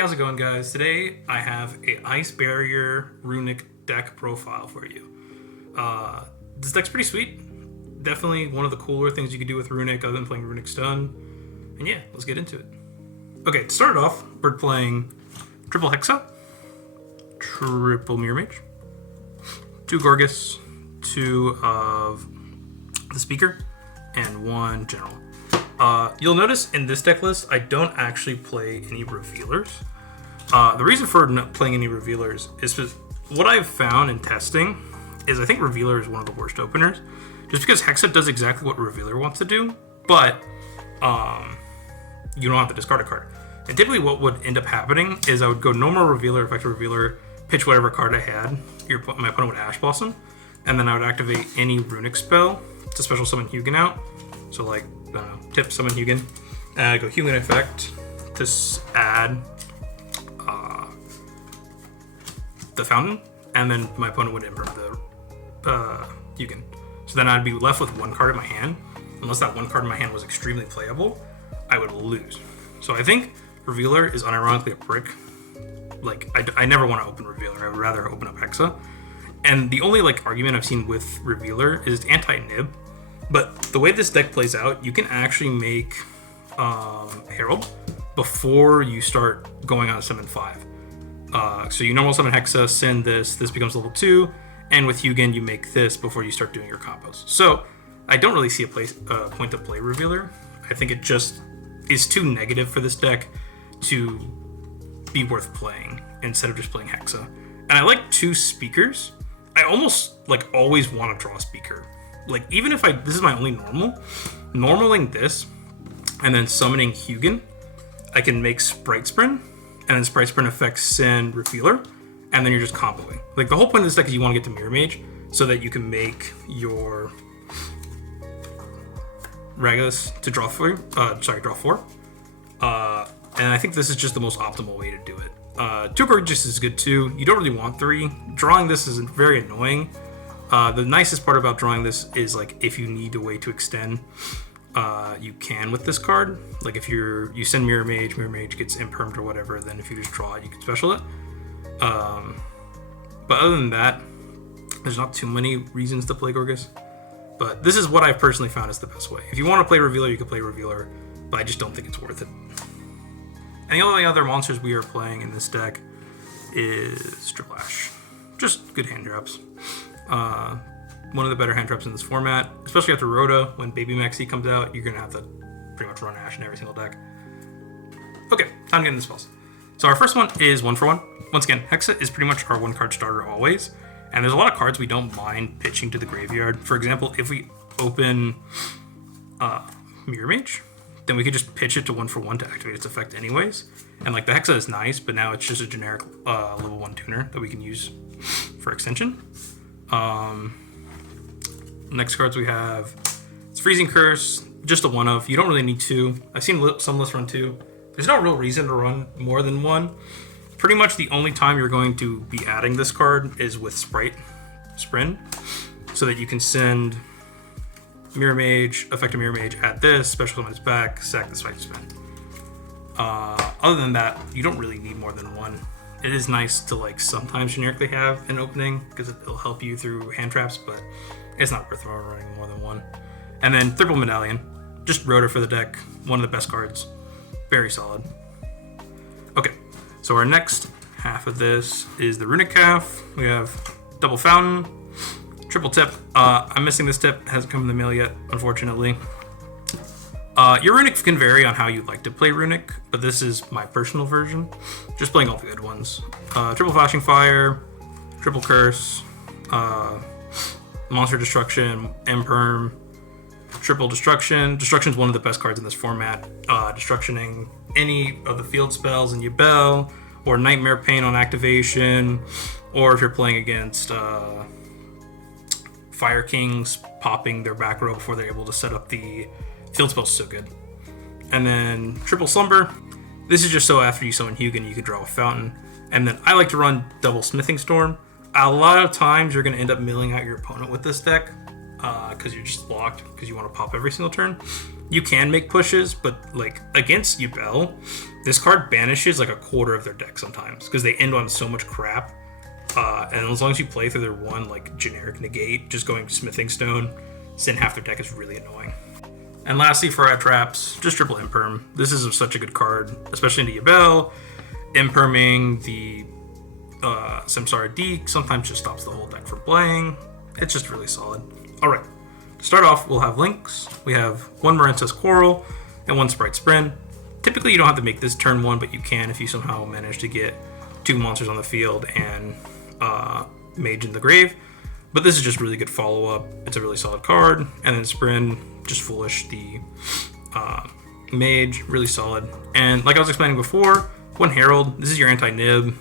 How's it going, guys? Today I have a Ice Barrier Runick deck profile for you. This deck's pretty sweet. Definitely one of the cooler things you can do with Runick other than playing Runick Stun. And yeah, let's get into it. Okay, to start off, we're playing triple Hexa, triple Mirror Mage, 2 Gorgas, 2 of the Speaker, and 1 General. You'll notice in this deck list, I don't actually play any Revealers. The reason for not playing any Revealers is because what I've found in testing is I think Revealer is one of the worst openers. Just because Hexa does exactly what Revealer wants to do, but you don't have to discard a card. And typically what would end up happening is I would go normal Revealer, effective Revealer, pitch whatever card I had, my opponent would Ash Blossom, and then I would activate any Runick spell to special summon Hugin out. So like, I don't know, tip summon Hugin, go Hugin effect to add the Fountain, and then my opponent would improve the Hugin. So then I'd be left with 1 card in my hand. Unless that 1 card in my hand was extremely playable, I would lose. So I think Revealer is unironically a brick. Like, I never want to open Revealer. I would rather open up Hexa. And the only like argument I've seen with Revealer is it's anti-nib. But the way this deck plays out, you can actually make Herald before you start going on a summon 5. So you normal summon Hexa, send this becomes level 2, and with Hugin you make this before you start doing your combos. So I don't really see a point to play Revealer. I think it just is too negative for this deck to be worth playing instead of just playing Hexa. And I like 2 speakers. I almost like always want to draw a speaker. Like, even if this is my only normaling this, and then summoning Hugin, I can make Sprite Sprint, and then Sprite Sprint effects send Revealer, and then you're just comboing. Like, the whole point of this deck is you want to get to Mirror Mage, so that you can make your Regulus to draw 4. And I think this is just the most optimal way to do it. 2 Gorgeous is good too. You don't really want 3. Drawing this is very annoying. The nicest part about drawing this is like if you need a way to extend, you can with this card. Like if you send Mirror Mage gets impermed or whatever, then if you just draw it, you can special it. But other than that, there's not too many reasons to play Gorgas. But this is what I've personally found is the best way. If you want to play Revealer, you can play Revealer, but I just don't think it's worth it. And the only other monsters we are playing in this deck is Triple Ash. Just good hand traps. One of the better hand traps in this format, especially after Rhoda. When Baby Maxi comes out, you're gonna have to pretty much run Ash in every single deck. Okay, time to get into spells. So our first one is 1 for 1. Once again, Hexa is pretty much our 1-card starter always, and there's a lot of cards we don't mind pitching to the graveyard. For example, if we open Mirror Mage, then we could just pitch it to 1 for 1 to activate its effect anyways. And like the Hexa is nice, but now it's just a generic level 1 tuner that we can use for extension. Next cards we have, it's Freezing Curse, just a 1 of. You don't really need 2. I've seen some lists run 2. There's no real reason to run more than 1. Pretty much the only time you're going to be adding this card is with Sprite Sprint, so that you can send Mirror Mage, effective Mirror Mage, add this, special summon its back, sack this fight spin. Other than that, you don't really need more than 1. It is nice to like sometimes generically have an opening because it'll help you through hand traps, but it's not worth running more than 1. And then Triple Medallion, just Rotor for the deck, one of the best cards, very solid. Okay, so our next half of this is the Runick Calf. We have Double Fountain, Triple Tip. I'm missing this tip, it hasn't come in the mail yet, unfortunately. Your Runick can vary on how you like to play Runick, but this is my personal version. Just playing all the good ones. Triple Flashing Fire, Triple Curse, Monster Destruction, Imperm, Triple Destruction. Destruction is one of the best cards in this format. Destructioning any of the field spells in Yubel, or Nightmare Pain on activation, or if you're playing against Fire Kings, popping their back row before they're able to set up the field spell's so good. And then Triple Slumber. This is just so after you summon Hugin, you can draw a Fountain. And then I like to run Double Smithing Storm. A lot of times you're going to end up milling out your opponent with this deck because you're just blocked because you want to pop every single turn. You can make pushes, but like against Yubel, this card banishes like a quarter of their deck sometimes because they end on so much crap. And as long as you play through their one like generic negate, just going Smithing Stone, send half their deck is really annoying. And lastly, for our traps, just triple Imperm. This is such a good card, especially into Yubel. Imperming the Samsara Deke sometimes just stops the whole deck from playing. It's just really solid. Alright, to start off, we'll have links. We have one Morenza's Coral and one Sprite Spren. Typically, you don't have to make this turn 1, but you can if you somehow manage to get 2 monsters on the field and Mage in the grave. But this is just really good follow-up. It's a really solid card. And then Spren, just Foolish the Mage, really solid. And like I was explaining before, one Herald, this is your anti-nib,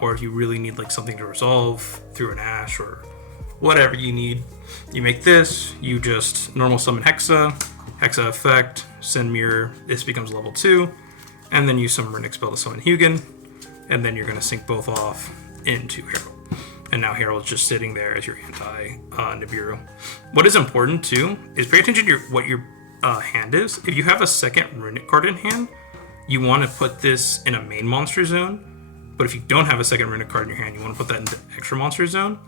or if you really need like something to resolve through an Ash or whatever you need, you make this, you just normal summon Hexa effect, send Mirror, this becomes level 2, and then use some Runick spell to summon Hugin, and then you're going to sync both off into Herald. And now Herald's just sitting there as your anti-Nibiru. What is important too is pay attention to what your hand is. If you have a second Runick card in hand, you want to put this in a main monster zone. But if you don't have a second Runick card in your hand, you want to put that into extra monster zone,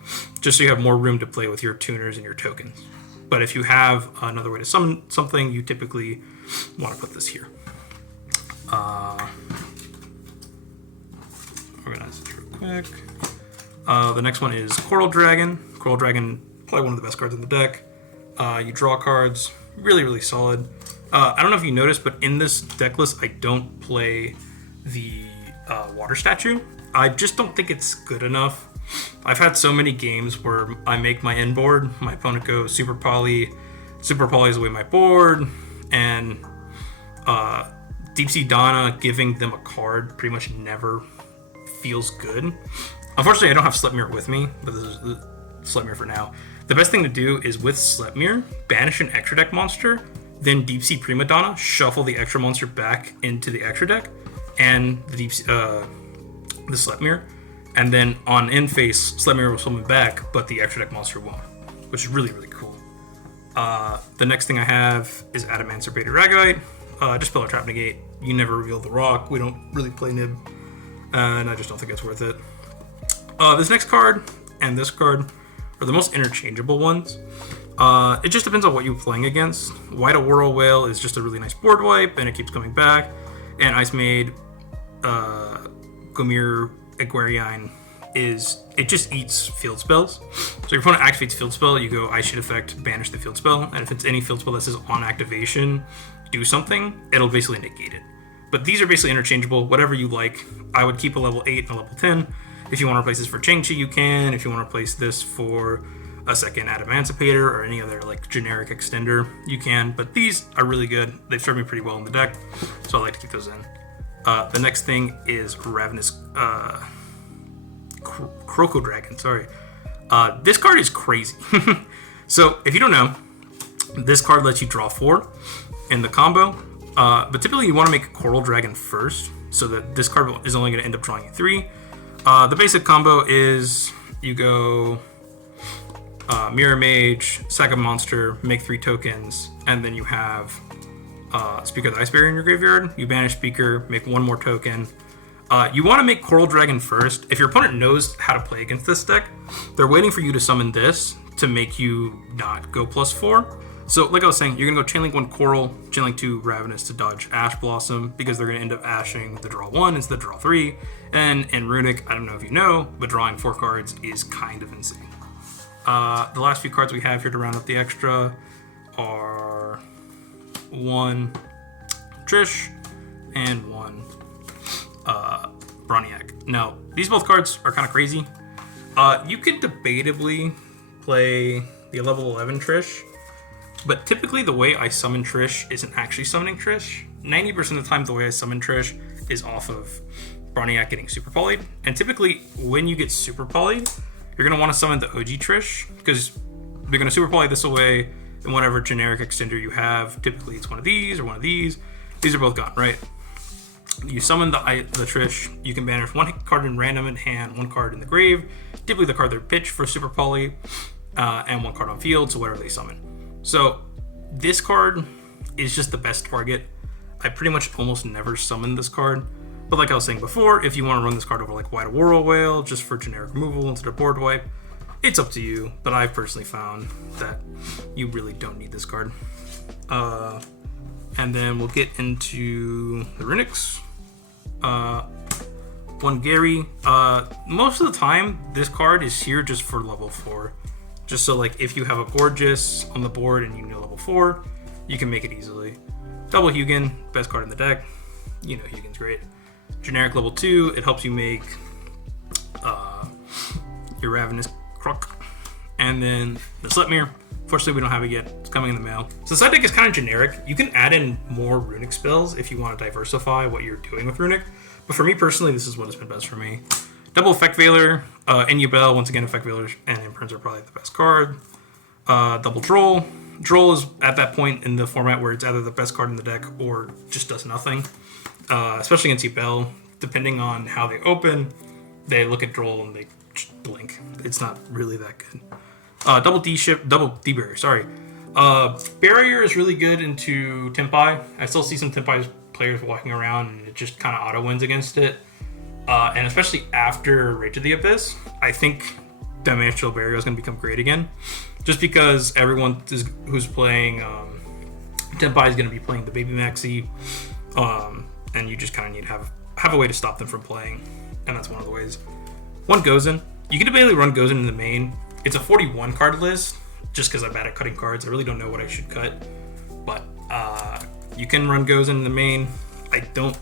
just so you have more room to play with your tuners and your tokens. But if you have another way to summon something, you typically want to put this here. Organize this real quick. The next one is Coral Dragon. Coral Dragon, probably one of the best cards in the deck. You draw cards, really, really solid. I don't know if you noticed, but in this deck list, I don't play the water statue. I just don't think it's good enough. I've had so many games where I make my end board, my opponent goes super polys away my board, and Deep Sea Donna giving them a card pretty much never feels good. Unfortunately, I don't have Slepmere with me, but this is the Slepmere for now. The best thing to do is with Slepmere, banish an extra deck monster, then Deep Sea Prima Donna, shuffle the extra monster back into the extra deck, and the Slepmere, and then on end phase, Slepmere will summon back, but the extra deck monster won't, which is really, really cool. The next thing I have is Adamancer Beta Ragite. Just spell a trap negate. You never reveal the rock. We don't really play Nib, and I just don't think it's worth it. This next card and this card are the most interchangeable ones. It just depends on what you're playing against. White Auroral Whale is just a really nice board wipe, and it keeps coming back. And Ice Maid, Gomir Aguariine it just eats field spells. So your opponent activates field spell, you go Ice Shade effect, banish the field spell, and if it's any field spell that says on activation, do something, it'll basically negate it. But these are basically interchangeable, whatever you like. I would keep a level 8 and a level 10. If you want to replace this for Chang-Chi, you can. If you want to replace this for a second Adamancipator or any other like generic extender, you can. But these are really good. They've served me pretty well in the deck, so I like to keep those in. The next thing is Ravenous Croco Dragon. Sorry. This card is crazy. So if you don't know, this card lets you draw 4 in the combo. But typically you want to make a Coral Dragon first, so that this card is only going to end up drawing you 3. The basic combo is you go Mirror Mage, sack a monster, make 3 tokens, and then you have Speaker of the Ice Barrier in your graveyard. You banish Speaker, make 1 more token. You want to make Coral Dragon first. If your opponent knows how to play against this deck, they're waiting for you to summon this to make you not go +4. So, like I was saying, you're going to go Chainlink 1 Coral, Chainlink 2 Ravenous to dodge Ash Blossom, because they're going to end up ashing the draw 1 instead of draw 3. And in Runick, I don't know if you know, but drawing 4 cards is kind of insane. The last few cards we have here to round up the extra are 1 Trish and 1 Broniac. Now, these both cards are kind of crazy. You could debatably play the level 11 Trish, but typically the way I summon Trish isn't actually summoning Trish. 90% of the time the way I summon Trish is off of Broniac getting super polyed. And typically when you get super polyed, you're going to want to summon the OG Trish, because you're going to super poly this away, and whatever generic extender you have, typically it's one of these or one of these. These are both gone, right? You summon the Trish, you can banish 1 card in random in hand, 1 card in the grave, typically the card they're pitched for super poly, and 1 card on field, so whatever they summon. So this card is just the best target. I pretty much almost never summon this card. But like I was saying before, if you want to run this card over like White Aurora Whale just for generic removal instead of board wipe, it's up to you. But I've personally found that you really don't need this card. And then we'll get into the Runicks. One Gary. Most of the time, this card is here just for level 4. Just so like if you have a Gorgeous on the board and you need a level 4, you can make it easily. Double Hugin, best card in the deck. You know Hugin's great. Generic level 2, it helps you make your Ravenous Croc. And then the Sletmere. Fortunately, we don't have it yet. It's coming in the mail. So the side deck is kind of generic. You can add in more Runick spells if you want to diversify what you're doing with Runick. But for me personally, this is what has been best for me. Double Effect Veiler, Enubel. Once again, Effect Veilers and Imprints are probably the best card. Double Droll. Droll is at that point in the format where it's either the best card in the deck or just does nothing. Especially against Ebel. Depending on how they open, they look at Droll and they just blink. It's not really that good. Double D Barrier, sorry. Barrier is really good into Tempai. I still see some Tempai players walking around and it just kind of auto wins against it. And especially after Rage of the Abyss, I think Dimensional Barrier is going to become great again. Just because everyone who's playing Tempai is going to be playing the Baby Maxi. And you just kind of need to have a way to stop them from playing. And that's one of the ways. One Gozen. You can debatably run Gozen in the main. It's a 41 card list, just because I'm bad at cutting cards. I really don't know what I should cut, but you can run Gozen in the main. I don't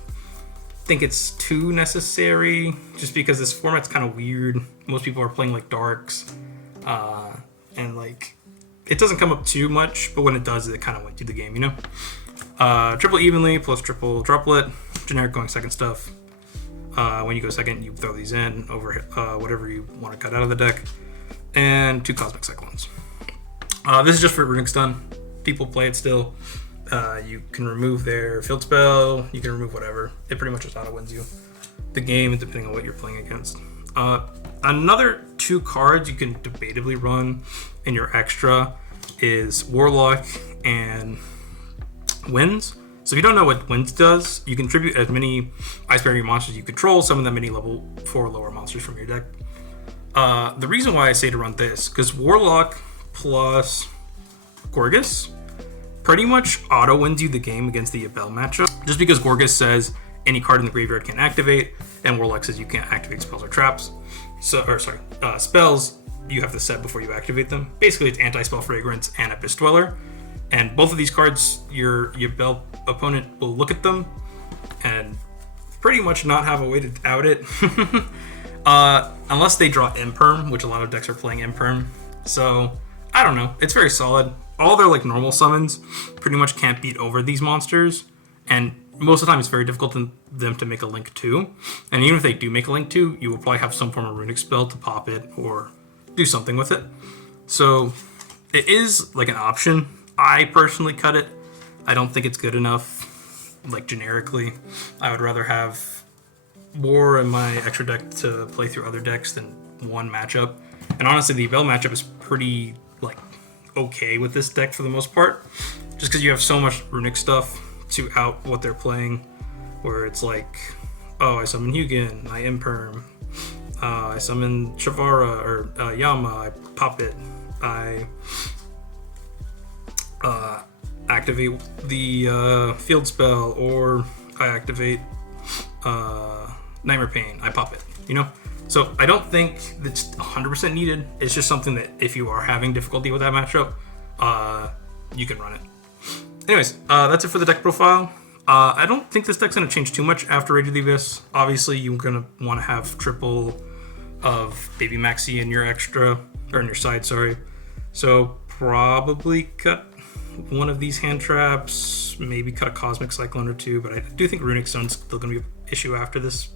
think it's too necessary, just because this format's kind of weird. Most people are playing like Darks, and like it doesn't come up too much, but when it does, it kind of went through the game, you know? Triple Evenly plus triple Droplet, generic going second stuff. When you go second, you throw these in over whatever you want to cut out of the deck. And 2 Cosmic Cyclones. This is just for Runick Stun. People play it still. You can remove their field spell. You can remove whatever. It pretty much just auto wins you the game, depending on what you're playing against. Another 2 cards you can debatably run in your extra is Warlock and Winds. So if you don't know what Winds does, you can tribute as many Ice Barrier monsters you control, summon them many level 4 lower monsters from your deck. The reason why I say to run this, because Warlock plus Gorgeous pretty much auto wins you the game against the Yabel matchup. Just because Gorgeous says any card in the graveyard can activate, and Warlock says you can't activate spells or traps. Spells you have to set before you activate them. Basically, it's Anti-Spell Fragrance and Abyss Dweller. And both of these cards, your Yabel opponent will look at them and pretty much not have a way to out it. Unless they draw Imperm, which a lot of decks are playing Imperm. So, I don't know. It's very solid. All their like normal summons pretty much can't beat over these monsters. And most of the time it's very difficult for them to make a Link 2. And even if they do make a Link 2, you will probably have some form of Runick spell to pop it or do something with it. So, it is like an option. I personally cut it. I don't think it's good enough, like generically. I would rather have War in my extra deck to play through other decks than one matchup. And honestly, the Bell matchup is pretty like okay with this deck for the most part, just because you have so much Runick stuff to out what they're playing, where it's like, oh, I summon Hugin, I Imperm, I summon Shavara or Yama, I pop it, I activate the field spell, or I activate Nightmare Pain, I pop it, you know? So I don't think that's 100% needed. It's just something that if you are having difficulty with that matchup, you can run it. Anyways, that's it for the deck profile. I don't think this deck's going to change too much after Rage of the Abyss. Obviously, you're going to want to have triple of Baby Maxi in your extra, or in your side, sorry. So probably cut one of these hand traps, maybe cut a Cosmic Cyclone or 2, but I do think Runick Stone's still going to be an issue after this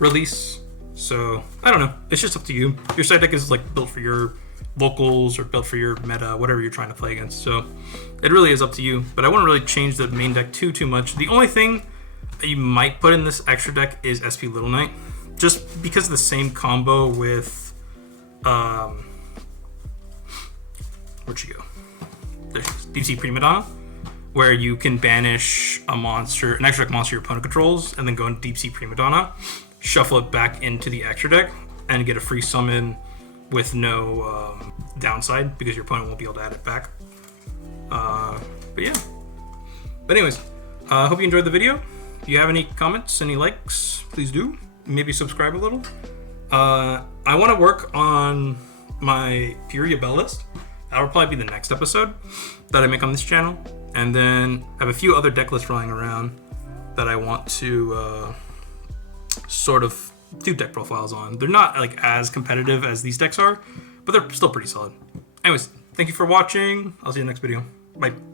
release. So I don't know, it's just up to you. Your side deck is like built for your locals or built for your meta, whatever you're trying to play against, so it really is up to you. But I wouldn't really change the main deck too much. The only thing that you might put in this extra deck is SP Little Knight, just because of the same combo with where'd she go? Deep Sea Prima Donna, where you can banish a monster, an extra deck monster your opponent controls, and then go into Deep Sea Prima Donna, shuffle it back into the extra deck, and get a free summon with no downside because your opponent won't be able to add it back. But yeah. But anyways, I hope you enjoyed the video. If you have any comments, any likes, please do. Maybe subscribe a little. I want to work on my Furia Bell list. That'll probably be the next episode that I make on this channel. And then I have a few other deck lists flying around that I want to sort of do deck profiles on. They're not like as competitive as these decks are, but they're still pretty solid. Anyways, thank you for watching. I'll see you in the next video. Bye.